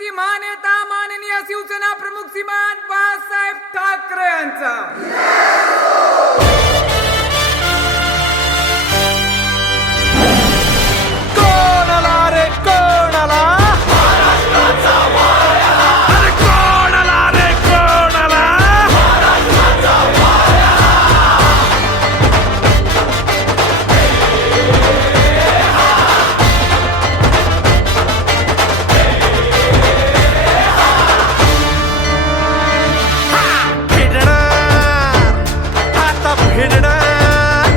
प्रतिमा नेता माननीय शिवसेना प्रमुख श्रीमान बाळासाहेब ठाकरे यांचा कोणाला रे कोणाला अरे कोणाला रे कोणाला आता भिडणार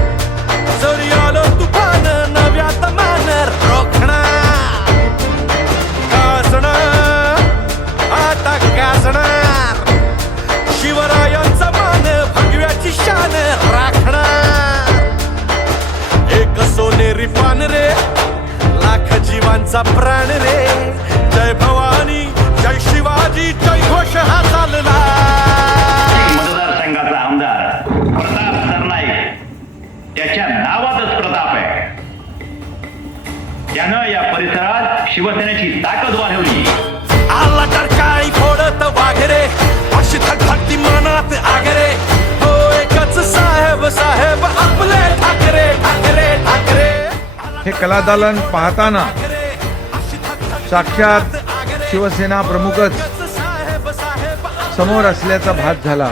जरी आलो तुफान नव्यात मान रोखणार गाजणार आता गाजणार शिवरायांचा मान भगव्याची शान राखणार एक सोनेरी पान रे लाख जीवांचा प्राण रे जय भवानी जय शिवाजी जय घोष हा चालला मतदारसंघाचा आमदार प्रताप सरनाईक त्याच्या नावातच प्रताप आहे. त्यानं या परिसरात शिवसेनेची ताकद वाढवली. आला तर काळी फोडत वाघरे अशी थकथकती मनात आगरे हो एकच साहेब साहेब आपले ठाकरे ठाकरे ठाकरे हे कलादालन पाहताना साक्षात शिवसेना प्रमुखच समोर असल्याचा भास झाला.